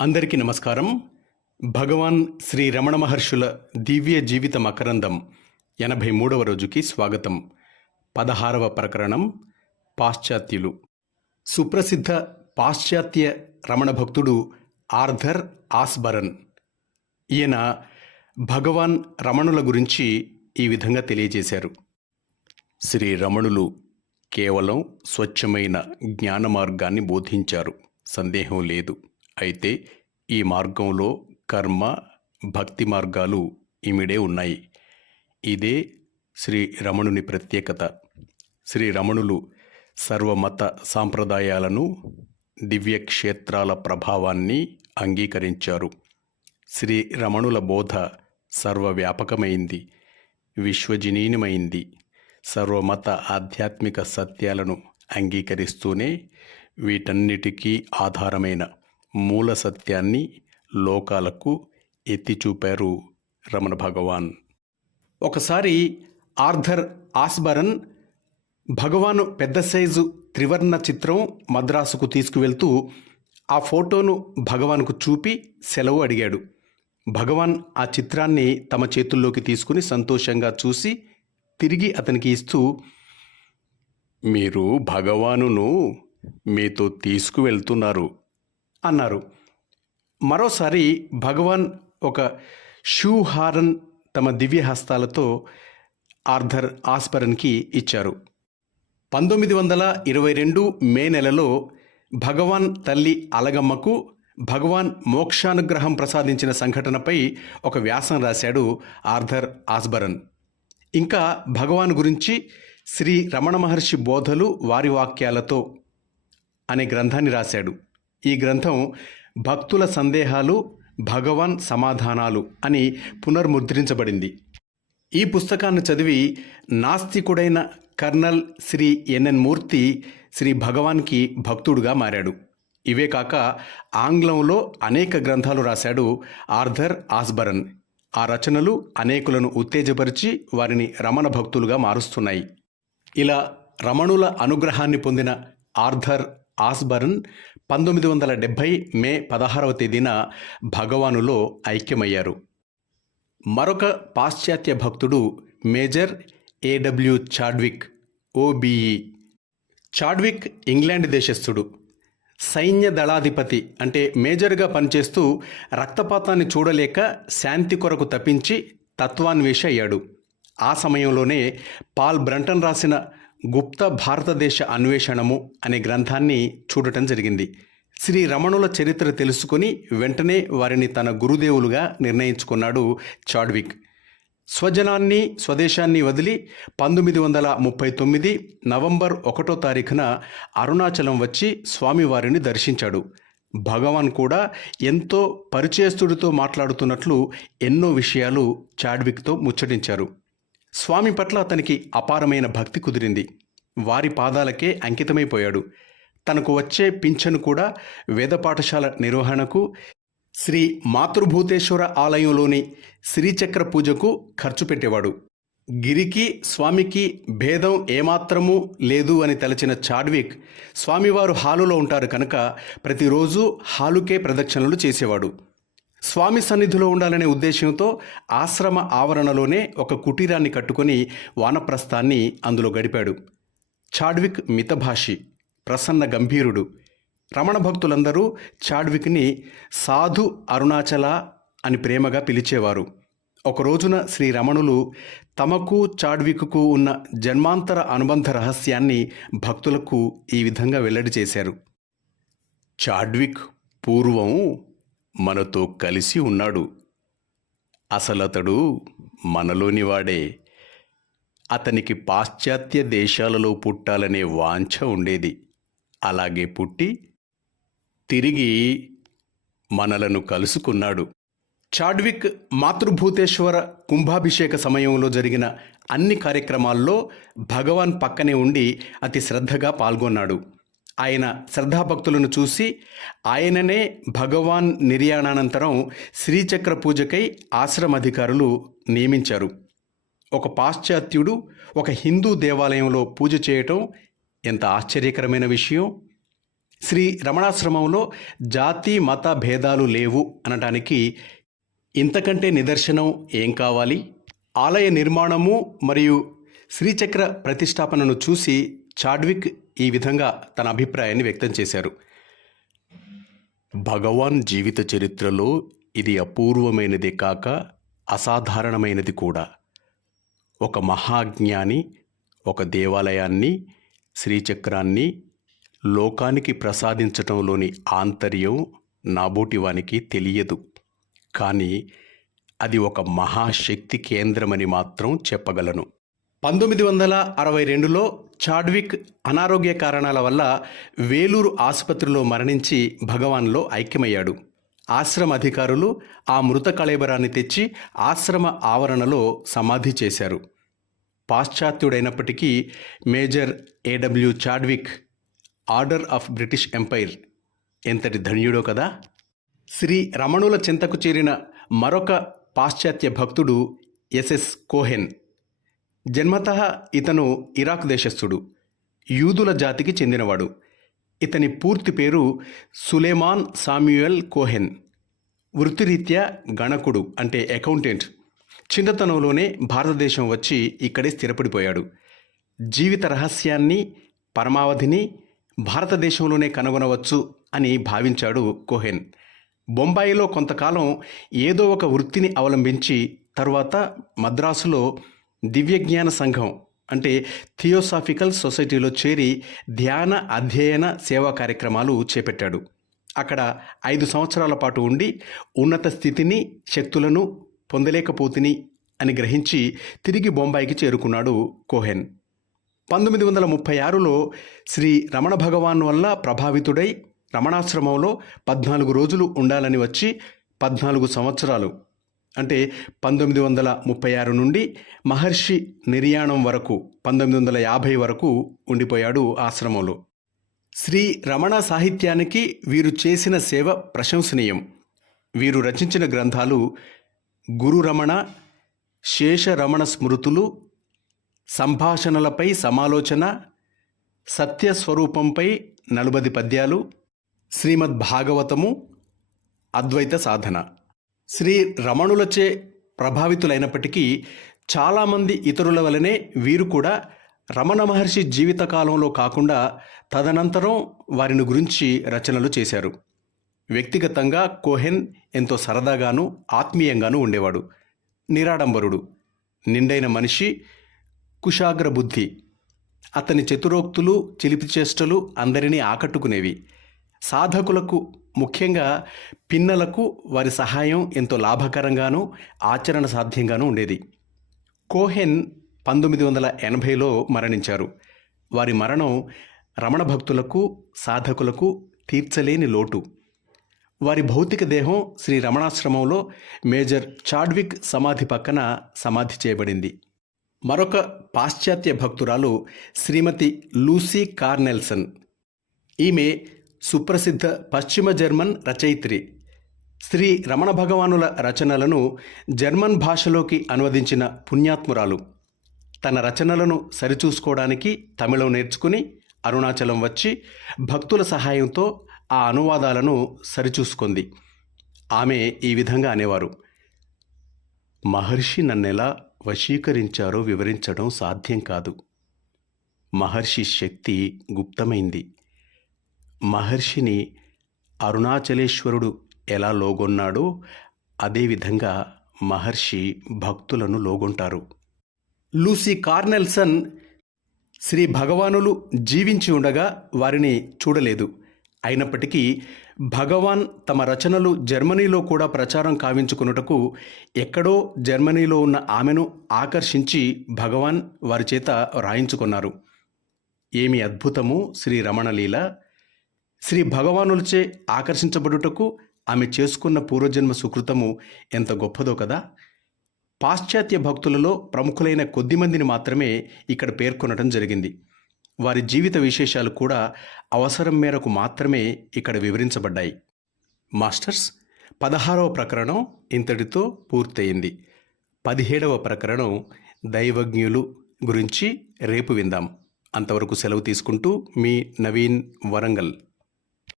అందరికీ నమస్కారం. భగవాన్ శ్రీ రమణ మహర్షుల దివ్య జీవిత మకరందం ఎనభై మూడవ రోజుకి స్వాగతం. పదహారవ ప్రకరణం పాశ్చాత్యులు. సుప్రసిద్ధ పాశ్చాత్య రమణ భక్తుడు ఆర్థర్ ఆస్బరన్. ఈయన భగవాన్ రమణుల గురించి ఈ విధంగా తెలియజేశారు. శ్రీ రమణులు కేవలం స్వచ్ఛమైన జ్ఞాన మార్గాన్ని బోధించారు. సందేహం లేదు. అయితే ఈ మార్గంలో కర్మ భక్తి మార్గాలు ఇమిడే ఉన్నాయి. ఇదే శ్రీ రమణుని ప్రత్యేకత. శ్రీ రమణులు సర్వమత సాంప్రదాయాలను దివ్య క్షేత్రాల ప్రభావాన్ని అంగీకరించారు. శ్రీ రమణుల బోధ సర్వవ్యాపకమైంది విశ్వజనీనమైంది. సర్వమత ఆధ్యాత్మిక సత్యాలను అంగీకరిస్తూనే వీటన్నిటికీ ఆధారమైన మూల సత్యాన్ని లోకాలకు ఎత్తి చూపారు రమణ భగవాన్. ఒకసారి ఆర్థర్ ఆస్బరన్ భగవాను పెద్ద సైజు త్రివర్ణ చిత్రం మద్రాసుకు తీసుకువెళ్తూ ఆ ఫోటోను భగవాన్కు చూపి సెలవు అడిగాడు. భగవాన్ ఆ చిత్రాన్ని తమ చేతుల్లోకి తీసుకుని సంతోషంగా చూసి తిరిగి అతనికి ఇస్తూ మీరు భగవానును మీతో తీసుకువెళ్తున్నారు. అన్నారు. మరోసారి భగవాన్ ఒక షూ హారన్ తమ దివ్య హస్తాలతో ఆర్థర్ ఆస్పరన్కి ఇచ్చారు. పంతొమ్మిది వందల ఇరవై రెండు మే నెలలో భగవాన్ తల్లి అలగమ్మకు భగవాన్ మోక్షానుగ్రహం ప్రసాదించిన సంఘటనపై ఒక వ్యాసం రాశాడు ఆర్థర్ ఆస్బరన్. ఇంకా భగవాన్ గురించి శ్రీ రమణ మహర్షి బోధలు వారి వాక్యాలతో అనే గ్రంథాన్ని రాశాడు. ఈ గ్రంథం భక్తుల సందేహాలు భగవాన్ సమాధానాలు అని పునర్ముద్రించబడింది. ఈ పుస్తకాన్ని చదివి నాస్తికుడైన కర్నల్ శ్రీ ఎన్ఎన్ మూర్తి శ్రీ భగవాన్కి భక్తుడుగా మారాడు. ఇవే కాక ఆంగ్లంలో అనేక గ్రంథాలు రాశాడు ఆర్థర్ ఆస్బరన్. ఆ రచనలు అనేకులను ఉత్తేజపరిచి వారిని రమణ భక్తులుగా మారుస్తున్నాయి. ఇలా రమణుల అనుగ్రహాన్ని పొందిన ఆర్థర్ ఆస్బరన్ పంతొమ్మిది వందల డెబ్భై మే పదహారవ తేదీన భగవానులో ఐక్యమయ్యారు. మరొక పాశ్చాత్య భక్తుడు major AW Chadwick OBE Chadwick England దేశస్థుడు. సైన్య దళాధిపతి అంటే మేజర్గా పనిచేస్తూ రక్తపాతాన్ని చూడలేక శాంతి కొరకు తప్పించి తత్వాన్వేష అయ్యాడు. ఆ సమయంలోనే పాల్ బ్రంటన్ రాసిన గుప్త భారతదేశ అన్వేషణము అనే గ్రంథాన్ని చూడటం జరిగింది. శ్రీ రమణుల చరిత్ర తెలుసుకొని వెంటనే వారిని తన గురుదేవులుగా నిర్ణయించుకున్నాడు చాడ్విక్. స్వజనాన్ని స్వదేశాన్ని వదిలి పంతొమ్మిది వందల ముప్పై తొమ్మిది నవంబర్ ఒకటో తారీఖున అరుణాచలం వచ్చి స్వామివారిని దర్శించాడు. భగవాన్ కూడా ఎంతో పరిచయస్తుడితో మాట్లాడుతున్నట్లు ఎన్నో విషయాలు చాడ్విక్తో ముచ్చటించారు. స్వామి పట్ల అతనికి అపారమైన భక్తి కుదిరింది. వారి పాదాలకే అంకితమైపోయాడు. తనకు వచ్చే పింఛను కూడా వేద పాఠశాల నిర్వహణకు శ్రీ మాతృభూతేశ్వర ఆలయంలోని శ్రీచక్ర పూజకు ఖర్చు పెట్టేవాడు. గిరికి స్వామికి భేదం ఏమాత్రమూ లేదు అని తలచిన చాడ్విక్ స్వామివారు హాలులో ఉంటారు కనుక ప్రతిరోజు హాలుకే ప్రదక్షిణలు చేసేవాడు. స్వామి సన్నిధిలో ఉండాలనే ఉద్దేశంతో ఆశ్రమ ఆవరణలోనే ఒక కుటీరాన్ని కట్టుకొని వానప్రస్థాన్ని అందులో గడిపాడు. చాడ్విక్ మితభాషి ప్రసన్న గంభీరుడు. రమణ భక్తులందరూ చాడ్విక్ని సాధు అరుణాచల అని ప్రేమగా పిలిచేవారు. ఒక రోజున శ్రీ రమణులు తమకు చాడ్విక్కు ఉన్న జన్మాంతర అనుబంధ రహస్యాన్ని భక్తులకు ఈ విధంగా వెల్లడి చేశారు. చాడ్విక్ పూర్వం మనతో కలిసి ఉన్నాడు. అసలతడు మనలోని వాడే. అతనికి పాశ్చాత్య దేశాలలో పుట్టాలనే వాంఛ ఉండేది. అలాగే పుట్టి తిరిగి మనలను కలుసుకున్నాడు. చాడ్విక్ మాతృభూతేశ్వర కుంభాభిషేక సమయంలో జరిగిన అన్ని కార్యక్రమాల్లో భగవాన్ పక్కనే ఉండి అతి శ్రద్ధగా పాల్గొన్నాడు. ఆయన శ్రద్ధాభక్తులను చూసి ఆయననే భగవాన్ నిర్యాణానంతరం శ్రీచక్ర పూజకై ఆశ్రమాధికారులు నియమించారు. ఒక పాశ్చాత్యుడు ఒక హిందూ దేవాలయంలో పూజ చేయటం ఎంత ఆశ్చర్యకరమైన విషయం. శ్రీ రమణాశ్రమంలో జాతి మత భేదాలు లేవు అనటానికి ఇంతకంటే నిదర్శనం ఏం కావాలి? ఆలయ నిర్మాణము మరియు శ్రీచక్ర ప్రతిష్టాపనను చూసి చాడ్విక్ ఈ విధంగా తన అభిప్రాయాన్ని వ్యక్తం చేశారు. భగవాన్ జీవిత చరిత్రలో ఇది అపూర్వమైనదే కాక అసాధారణమైనది కూడా. ఒక మహాజ్ఞాని ఒక దేవాలయాన్ని శ్రీచక్రాన్ని లోకానికి ప్రసాదించటంలోని ఆంతర్యం నాబోటివానికి తెలియదు. కానీ అది ఒక మహాశక్తి కేంద్రమని మాత్రం చెప్పగలను. పంతొమ్మిది వందల అరవై రెండులో చాడ్విక్ అనారోగ్య కారణాల వల్ల వేలూరు ఆసుపత్రిలో మరణించి భగవాన్లో ఐక్యమయ్యాడు. ఆశ్రమ అధికారులు ఆ మృత కళేబరాన్ని తెచ్చి ఆశ్రమ ఆవరణలో సమాధి చేశారు. పాశ్చాత్యుడైనప్పటికీ major AW Chadwick order of British Empire. ఎంతటి ధన్యుడో కదా! శ్రీ రమణుల చింతకు చేరిన మరొక పాశ్చాత్య భక్తుడు ఎస్ఎస్ కోహెన్. జన్మత ఇతను ఇరాక్ దేశస్థుడు యూదుల జాతికి చెందినవాడు. ఇతని పూర్తి పేరు సులేమాన్ సామ్యుయల్ కోహెన్. వృత్తిరీత్యా గణకుడు అంటే అకౌంటెంట్. చిన్నతనంలోనే భారతదేశం వచ్చి ఇక్కడే స్థిరపడిపోయాడు. జీవిత రహస్యాన్ని పరమావధిని భారతదేశంలోనే కనుగొనవచ్చు అని భావించాడు కోహెన్. బొంబాయిలో కొంతకాలం ఏదో ఒక వృత్తిని అవలంబించి తరువాత మద్రాసులో దివ్యజ్ఞాన సంఘం అంటే థియోసాఫికల్ సొసైటీలో చేరి ధ్యాన అధ్యయన సేవా కార్యక్రమాలు చేపట్టాడు. అక్కడ ఐదు సంవత్సరాల పాటు ఉండి ఉన్నత స్థితిని శక్తులను పొందలేకపోతిని అని గ్రహించి తిరిగి బొంబాయికి చేరుకున్నాడు కోహెన్. పంతొమ్మిది వందల ముప్పై ఆరులో శ్రీ రమణ భగవాన్ వల్ల ప్రభావితుడై రమణాశ్రమంలో పద్నాలుగు రోజులు ఉండాలని వచ్చి పద్నాలుగు సంవత్సరాలు అంటే పంతొమ్మిది వందల ముప్పై ఆరు నుండి మహర్షి నిర్యాణం వరకు పంతొమ్మిది వందల యాభై వరకు ఉండిపోయాడు ఆశ్రమంలో. శ్రీ రమణ సాహిత్యానికి వీరు చేసిన సేవ ప్రశంసనీయం. వీరు రచించిన గ్రంథాలు గురు రమణ శేషరమణ స్మృతులు సంభాషణలపై సమాలోచన సత్యస్వరూపంపై నలుబది పద్యాలు శ్రీమద్భాగవతము అద్వైత సాధన. శ్రీ రమణులచే ప్రభావితులైనప్పటికీ చాలామంది ఇతరుల వలనే వీరు కూడా రమణ మహర్షి జీవితకాలంలో కాకుండా తదనంతరం వారిని గురించి రచనలు చేశారు. వ్యక్తిగతంగా కోహెన్ ఎంతో సరదాగాను ఆత్మీయంగానూ ఉండేవాడు. నిరాడంబరుడు. నిండైన మనిషి కుశాగ్ర బుద్ధి. అతని చతురోక్తులు చిలిపి చేష్టలు అందరినీ ఆకట్టుకునేవి. సాధకులకు ముఖ్యంగా పిన్నలకు వారి సహాయం ఎంతో లాభకరంగానూ ఆచరణ సాధ్యంగానూ ఉండేది. కోహెన్ పంతొమ్మిది వందల ఎనభైలో మరణించారు. వారి మరణం రమణ భక్తులకు సాధకులకు తీర్చలేని లోటు. వారి భౌతిక దేహం శ్రీ రమణాశ్రమంలో మేజర్ చాడ్విక్ సమాధి పక్కన సమాధి చేయబడింది. మరొక పాశ్చాత్య భక్తురాలు శ్రీమతి లూసీ కార్నెల్సన్. ఈమె సుప్రసిద్ధ పశ్చిమ జర్మన్ రచయిత్రి. శ్రీ రమణ భగవానుల రచనలను జర్మన్ భాషలోకి అనువదించిన పుణ్యాత్మురాలు. తన రచనలను సరిచూసుకోవడానికి తమిళం నేర్చుకుని అరుణాచలం వచ్చి భక్తుల సహాయంతో ఆ అనువాదాలను సరిచూసుకుంది. ఆమె ఈ విధంగా అనేవారు. మహర్షి నన్నెలా వశీకరించారో వివరించడం సాధ్యం కాదు. మహర్షి శక్తి గుప్తమైంది. మహర్షిని అరుణాచలేశ్వరుడు ఎలా లోగొన్నాడో అదేవిధంగా మహర్షి భక్తులను లోగొంటారు. లూసీ కార్నెల్సన్ శ్రీ భగవానులు జీవించి ఉండగా వారిని చూడలేదు. అయినప్పటికీ భగవాన్ తమ రచనలు జర్మనీలో కూడా ప్రచారం కావించుకున్నటకు ఎక్కడో జర్మనీలో ఉన్న ఆమెను ఆకర్షించి భగవాన్ వారి చేత రాయించుకున్నారు. ఏమి అద్భుతము శ్రీ రమణలీల? శ్రీ భగవానులచే ఆకర్షించబడుటకు ఆమె చేసుకున్న పూర్వజన్మ సుకృతము ఎంత గొప్పదో కదా. పాశ్చాత్య భక్తులలో ప్రముఖులైన కొద్దిమందిని మాత్రమే ఇక్కడ పేర్కొనడం జరిగింది. వారి జీవిత విశేషాలు కూడా అవసరం మేరకు మాత్రమే ఇక్కడ వివరించబడ్డాయి. మాస్టర్స్ పదహారవ ప్రకరణం ఇంతటితో పూర్తయింది. పదిహేడవ ప్రకరణం దైవజ్ఞులు గురించి రేపు విందాం. అంతవరకు సెలవు తీసుకుంటూ మీ నవీన్ వరంగల్.